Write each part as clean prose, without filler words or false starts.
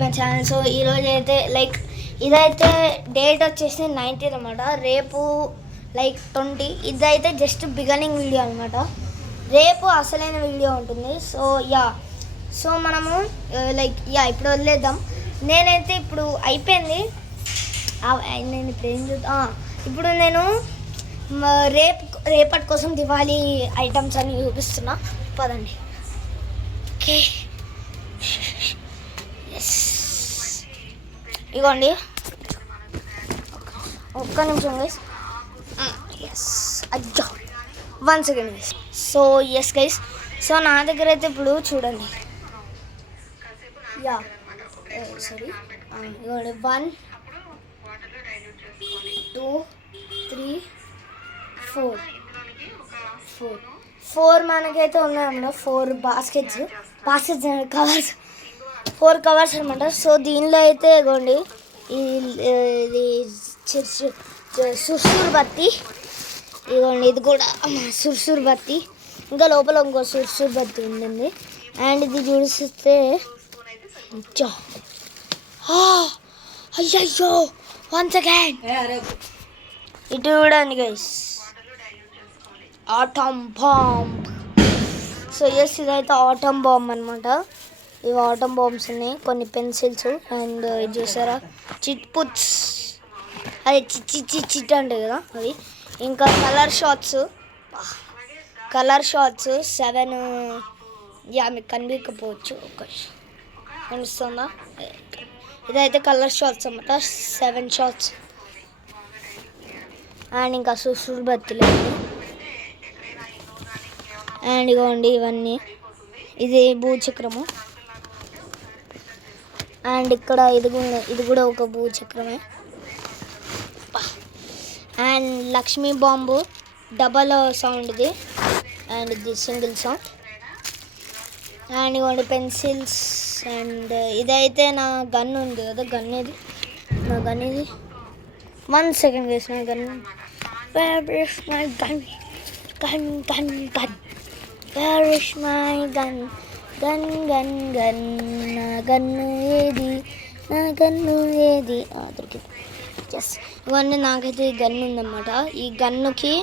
Back my channel. So ఈరోజు అయితే like ఇదైతే డేట్ వచ్చేసి 19 అనమాట. రేపు లైక్ 20. ఇదైతే జస్ట్ బిగినింగ్ వీడియో అనమాట. రేపు అసలైన వీడియో ఉంటుంది. సో మనము లైక్ ఇప్పుడు వదిలేద్దాం. నేనైతే ఇప్పుడు అయిపోయింది. నేను ఇప్పుడు ఏం ఇప్పుడు నేను రేపటి కోసం దివాళీ ఐటమ్స్ అని చూపిస్తున్నా. పదండి. ఓకే, ఇగోండి ఒక్క నిమిషం గైస్. అజ్జా 1 second guys. So guys, so నా దగ్గర అయితే ఇప్పుడు చూడండి. సారీ, ఇగోండి 1 2 3 4 మనకైతే ఉన్నాయన్నమాట. 4 బాస్కెట్స్ కవర్స్, 4 కవర్స్ అనమాట. సో దీనిలో అయితే ఇగోండి ఇది సుర్సుర్ బత్తి. ఇదిగోండి ఇది కూడా సుర్సుర్ బత్తి. ఇంకా లోపల ఇంకో సుర్సుర్ బత్తి ఉంటుంది. అండ్ ఇది చూస్తే అయ్యో వన్స్ అగైన్ ఇటు చూడండి గైస్, ఆటమ్ బాంబ్. సో ఇదైతే ఆటమ్ బాంబ్ అనమాట. ఇవి ఆటమ్ బాంబ్స్ ఉన్నాయి. కొన్ని పెన్సిల్స్ అండ్ ఇది చూసారా చిట్ పుట్స్, అది చిట్ అంటే కదా అవి. ఇంకా కలర్ షాట్స్ 7. మీకు కనిపించకపోవచ్చు, కనిపిస్తుందా? ఇదైతే కలర్ షాట్స్ అన్నమాట. 7 షాట్స్. అండ్ ఇంకా సుర్సుర్ బత్తిలు అండ్ ఇగోండి ఇవన్నీ. ఇది భూచక్రము. అండ్ ఇక్కడ ఇది కూడా ఒక భూచక్రమే. And Lakshmi bomb double sound ఇది. అండ్ ఇది సింగిల్ సౌండ్. అండ్ ఇవ్వండి పెన్సిల్స్. అండ్ ఇదైతే నా గన్ ఉంది కదా, నా గన్ ఇది 1 సెకండ్ వేసిన gun. Where is my gun నా గన్ను ఏది దొరికింది. ఇవన్నీ నాకైతే ఈ గన్ను ఉందన్నమాట. ఈ గన్నుకి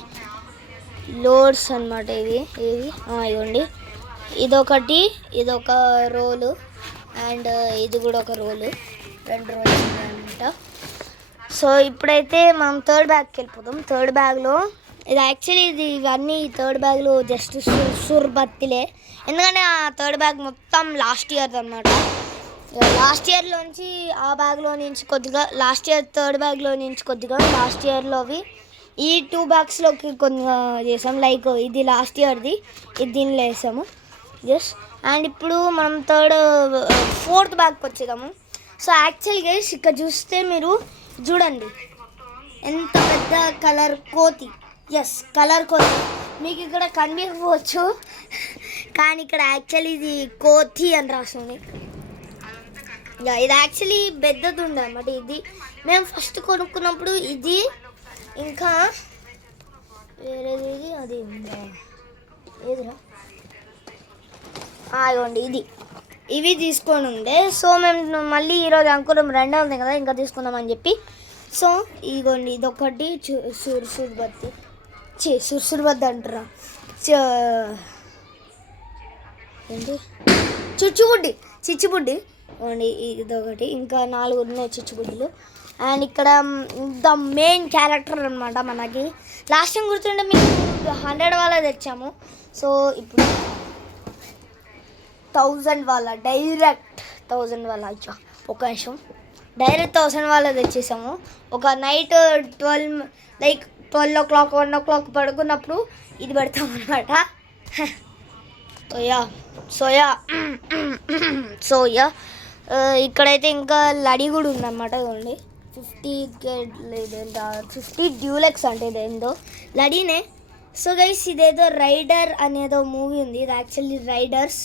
లోడ్స్ అనమాట. ఇవ్వండి, ఇదొక రోలు అండ్ ఇది కూడా ఒక రోలు. 2 రోల్స్ ఉన్నాయన్నమాట. సో ఇప్పుడైతే మనం థర్డ్ బ్యాగ్కి వెళ్ళిపోతాం. థర్డ్ బ్యాగ్లో ఇవన్నీ థర్డ్ బ్యాగ్లో జస్ట్ సుర్ బత్తిలే. ఎందుకంటే ఆ థర్డ్ బ్యాగ్ మొత్తం లాస్ట్ ఇయర్ది అనమాట. లాస్ట్ ఇయర్లోంచి ఆ బ్యాగ్లో నుంచి కొద్దిగా, థర్డ్ బ్యాగ్లో నుంచి కొద్దిగా, లాస్ట్ ఇయర్లోవి ఈ 2 బ్యాగ్స్లోకి కొద్దిగా చేసాం. లైక్ ఇది లాస్ట్ ఇయర్ది, ఇది దీనిలో వేసాము అండ్ ఇప్పుడు మనం ఫోర్త్ బ్యాగ్కి వచ్చేదాము. సో యాక్చువల్గా ఇక్కడ చూస్తే మీరు చూడండి ఎంత పెద్ద కలర్ కోతి. కలర్ కోతి మీకు ఇక్కడ కనిపించవచ్చు, కానీ ఇక్కడ యాక్చువల్లీ ఇది కోతి అని రాస్తుంది. ఇది యాక్చువల్లీ పెద్దది ఉండే అన్నమాట. ఇది మేము ఫస్ట్ కొనుక్కున్నప్పుడు ఇది, ఇంకా వేరేది ఇది అది ఏదిరా ఇవ్వండి ఇవి తీసుకొని ఉండే. సో మేము మళ్ళీ ఈరోజు అనుకున్నాం 2 ఉంది కదా ఇంకా తీసుకుందామని చెప్పి. సో ఇదిగోండి ఇదొకటి సుర్సుర్ బత్తి అంటారా, ఏంటి చిచ్చుబుడ్డి ఇవ్వండి. ఇదొకటి, ఇంకా 4 ఉన్నాయి చిచ్చుబుడ్డిలు. అండ్ ఇక్కడ ద మెయిన్ క్యారెక్టర్ అనమాట మనకి. లాస్ట్ టైం గుర్తుంటే మీకు 100 వాళ్ళ తెచ్చాము. సో ఇప్పుడు 1000 వాళ్ళ, డైరెక్ట్ 1000 వాళ్ళ. ఒక నిమిషం, డైరెక్ట్ 1000 వాళ్ళ తెచ్చేసాము. ఒక నైట్ 12 o'clock 1 o'clock పడుకున్నప్పుడు ఇది పెడతాం అనమాట. సోయా ఇక్కడైతే ఇంకా లడి కూడా ఉందన్నమాట. ఇవ్వండి 50 డ్యూలెక్స్ అంటే ఇదేందో లడీనే. సో గైస్ ఇదేదో రైడర్ అనేదో మూవీ ఉంది. ఇది యాక్చువల్లీ రైడర్స్.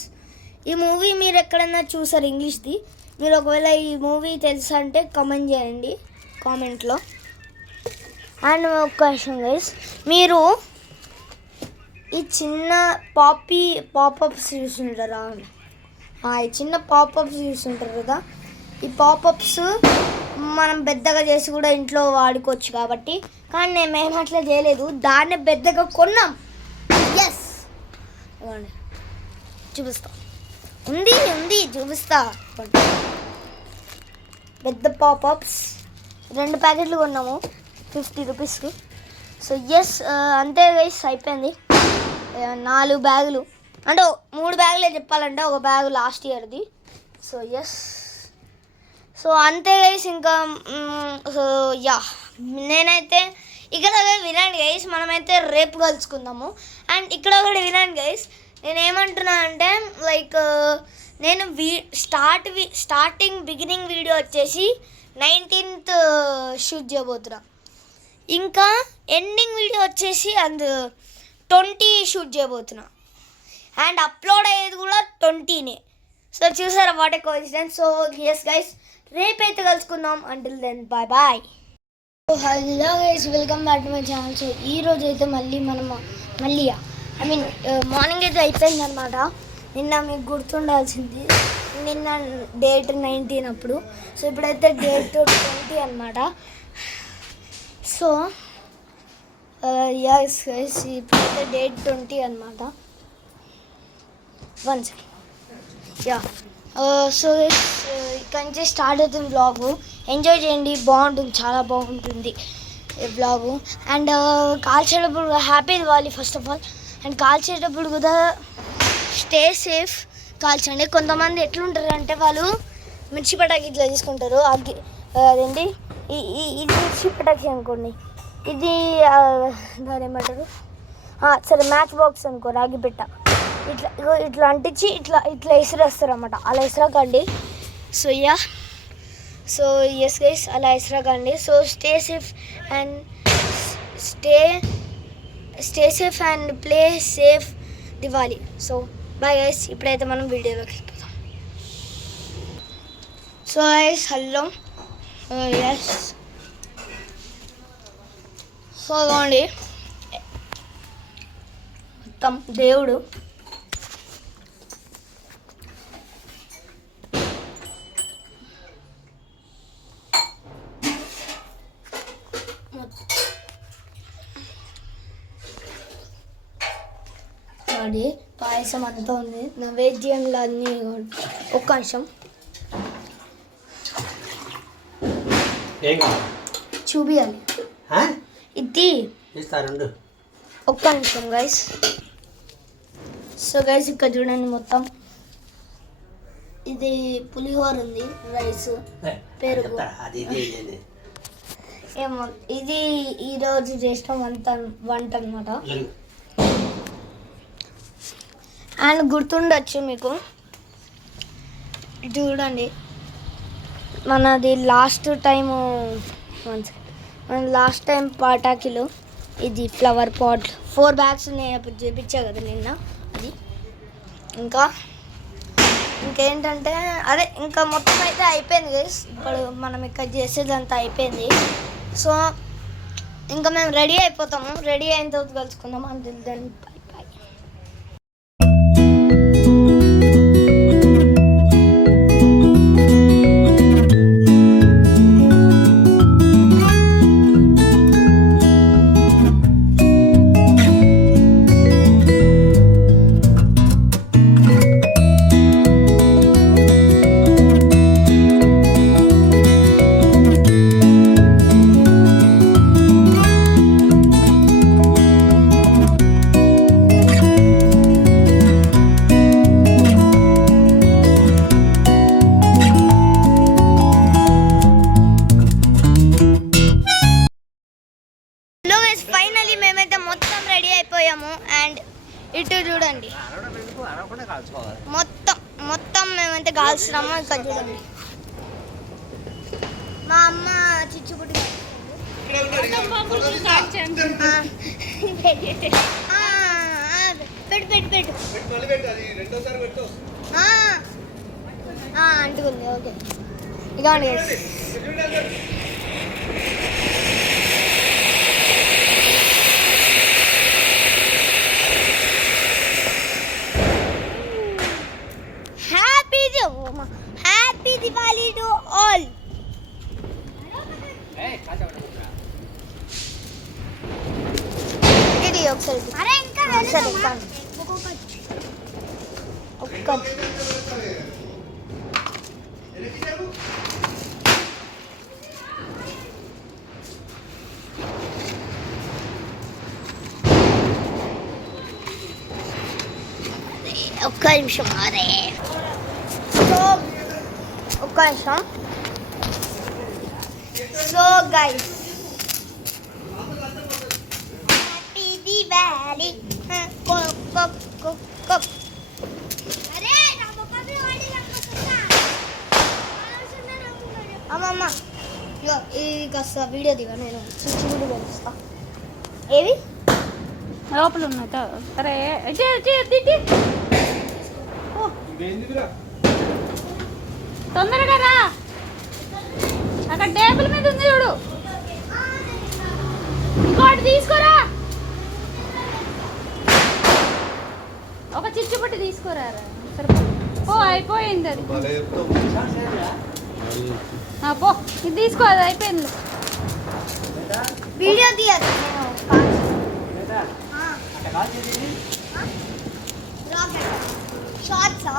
ఈ మూవీ మీరు ఎక్కడన్నా చూసారు ఇంగ్లీష్ది? మీరు ఒకవేళ ఈ మూవీ తెలుసా అంటే కమెంట్ చేయండి కామెంట్లో. అండ్ ఒక విషయం గైస్, మీరు ఈ చిన్న పాపప్స్ చూస్తుంటారా? ఈ చిన్న పాపప్స్ చూస్తుంటారు కదా, ఈ పాపప్స్ మనం పెద్దగా చేసి కూడా ఇంట్లో వాడుకోవచ్చు కాబట్టి, కానీ మేము అట్లా చేయలేదు, దాన్ని పెద్దగా కొన్నాం. ఎస్ ఇవ్వండి చూపిస్తా, ఉంది చూపిస్తా. పెద్ద పాపప్స్ 2 ప్యాకెట్లు కొన్నాము 50 రూపీస్కి. సో ఎస్ అంతే గైస్, అయిపోయింది. 4 బ్యాగులు అంటే 3 బ్యాగులే చెప్పాలంటే, ఒక బ్యాగ్ లాస్ట్ ఇయర్ది. సో ఎస్, సో అంతే గైస్. ఇంకా సో యా, నేనైతే ఇక్కడ వినండి గైస్, మనమైతే రేపు కలుసుకుందాము. అండ్ ఇక్కడ ఒకటి వినండి గైస్, నేనేమంటున్నా అంటే లైక్ నేను బిగినింగ్ వీడియో వచ్చేసి 19th షూట్ చేయబోతున్నా, ఇంకా ఎండింగ్ వీడియో వచ్చేసి 20 షూట్ చేయబోతున్నా, అండ్ అప్లోడ్ అయ్యేది కూడా 20నే. సో చూసారా what a coincidence. So yes guys, రేపైతే కలుసుకుందాం. Until then bye bye. Hello guys, welcome back to my channel. So ఈరోజు అయితే మళ్ళీ మార్నింగ్ అయితే అయిపోయింది అనమాట. నిన్న మీకు గుర్తుండాల్సింది, నిన్న డేట్ 19 అప్పుడు. సో ఇప్పుడైతే డేట్ 20 అనమాట. సో ఎస్ గైస్, ఇప్పుడైతే డేట్ 20 అనమాట. One second. యా, సో ఇక్కడ నుంచి స్టార్ట్ అవుతుంది వ్లాగు. ఎంజాయ్ చేయండి, బాగుంటుంది, చాలా బాగుంటుంది వ్లాగు. అండ్ కాల్చేటప్పుడు happy Diwali first of all. And కాల్చేటప్పుడు కూడా స్టే సేఫ్, కాల్చండి. కొంతమంది ఎట్లుంటారు అంటే వాళ్ళు మిర్చి పటాకి ఇట్లా తీసుకుంటారు, అదేంటి ఇది మిర్చి పటాకి అనుకోండి, ఇది దాని ఏమంటారు, సరే మ్యాచ్ బాక్స్ అనుకో, రాగి పెట్ట, ఇట్లా అంటించి ఇట్లా విసిరేస్తారు అన్నమాట. అలా విసిరకండి. So yeah, so yes guys, అలా విసిరకండి. So stay safe and play safe Diwali. So bye guys, ఇప్పుడైతే మనం వీడియోలోకి వెళ్ళిపోతాం. So guys hello, yes, so ఇవ్వండి మొత్తం దేవుడు. పాయసం అంతా ఉంది, నైవేద్యంలో అన్నీ. ఒక్క నిమిషం చూపియాలి ఇది, ఒక్క నిమిషం గైస్. సో గైస్ ఇక్కడ చూడండి, మొత్తం ఇది పులిహోర ఉంది, రైస్, పెరుగు, ఏమో ఇది ఈరోజు చేసిన వంట అనమాట. అండ్ గుర్తుండొచ్చు మీకు, చూడండి మనది లాస్ట్ టైం పటాకీలు, ఇది ఫ్లవర్ పాట్ 4 బ్యాగ్స్ నేను అప్పుడు చూపించా కదా నిన్న. అది ఇంకేంటంటే అదే, ఇంకా మొత్తం అయితే అయిపోయింది గైస్. ఇప్పుడు మనం ఇక్కడ చేసేదంతా అయిపోయింది. సో ఇంకా మేము రెడీ అయిపోతాము, రెడీ అయిన తర్వాత కలుసుకుందాం. Until then bye bye. Finally మేమైతే మొత్తం రెడీ అయిపోయాము. అండ్ ఇటు చూడండి, మొత్తం మేమైతే కాల్చున్నాము. ఇక్కడ చూడండి, మా అమ్మ చిచ్చుబుడ్డి పెట్టు అంటుకుంది. ఓకే, ఇదిగోండి Happy Diwali to ఒక్క నిమిషం అరే సో ఒక్క నిమిషం సో గైస్ హ్యాపీ దివాళీ అమ్మమ్మ ఇగో ఇది కాస్త వీడియో దిగా నేను స్విచ్ కూడా తెలుస్తా ఏవి లోపల ఉన్నాయి సరే తొందరగా రా అక్కడ టేబుల్ మీద ఉంది చూడు ఇంకోటి తీసుకోరా ఒక చిచ్చుపట్టి తీసుకోరా ఓ అయిపోయింది అది పో ఇది తీసుకో అది అయిపోయింది వీడియో తీయదు షార్ట్సా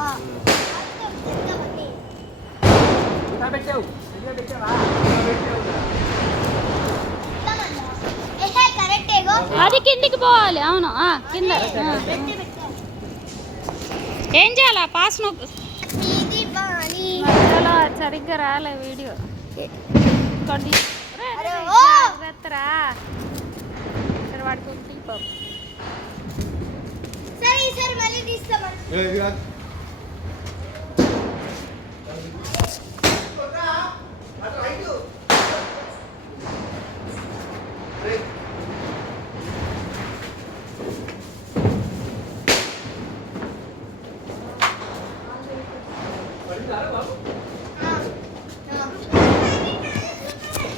అది కిందికి పోవాలి అవును కింద ఏం చేయాలా పాస్ నొక్కు సరిగ్గా రాలే వీడియో వాడుకుంటే సరే సరే మళ్ళీ తీస్తామా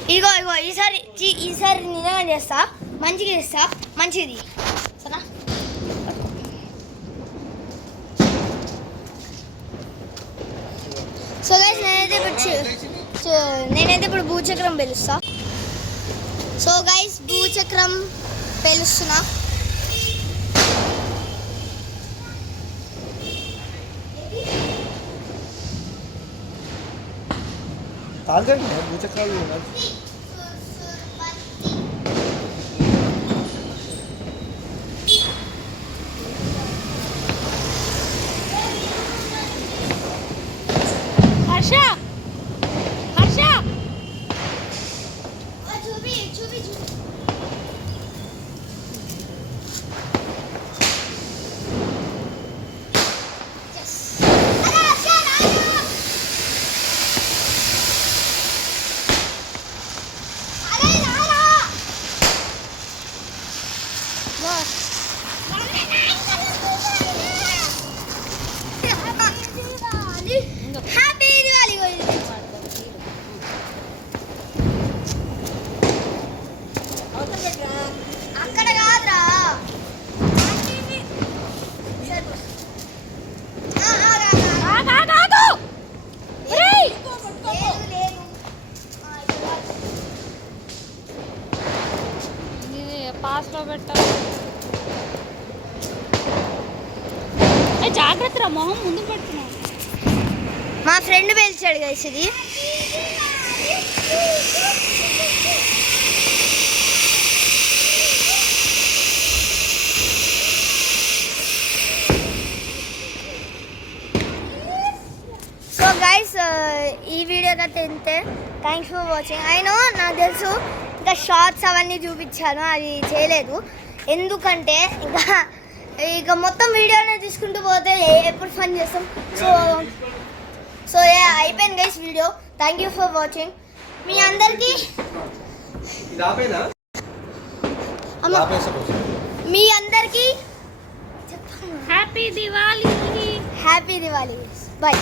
ఇగో ఇగో ఈసారి నిజంగా చేస్తా మంచిగా చేస్తా మంచిది సరే సో గైస్ నేనైతే ఇప్పుడు భూచక్రం పిలుస్తా సో గైస్ భూచక్రం పిలుస్తున్నా భూచక్రాలు హర్ష చూపి హ్యాపీ దివాళీ అక్కడ కాదురా పాస్లో పెట్టాలి జాగ్రత్త రా మొహం ముందుకు పెడుతున్నావు మా ఫ్రెండ్ పిలిచాడు గైస్ ఇది సో గైస్ ఈ వీడియో అయితే ఇంతే థ్యాంక్స్ ఫర్ వాచింగ్ అయినో నాకు తెలుసు ఇంకా షార్ట్స్ అవన్నీ చూపించాను అది చేయలేదు ఎందుకంటే ఇక మొత్తం వీడియోనే తీసుకుంటూ పోతే ఎప్పుడు ఫన్ చేస్తాం సో అయిపోయింది guys video thank you for watching మీ అందరికీ మీ అందరికీ happy Diwali happy Diwali bye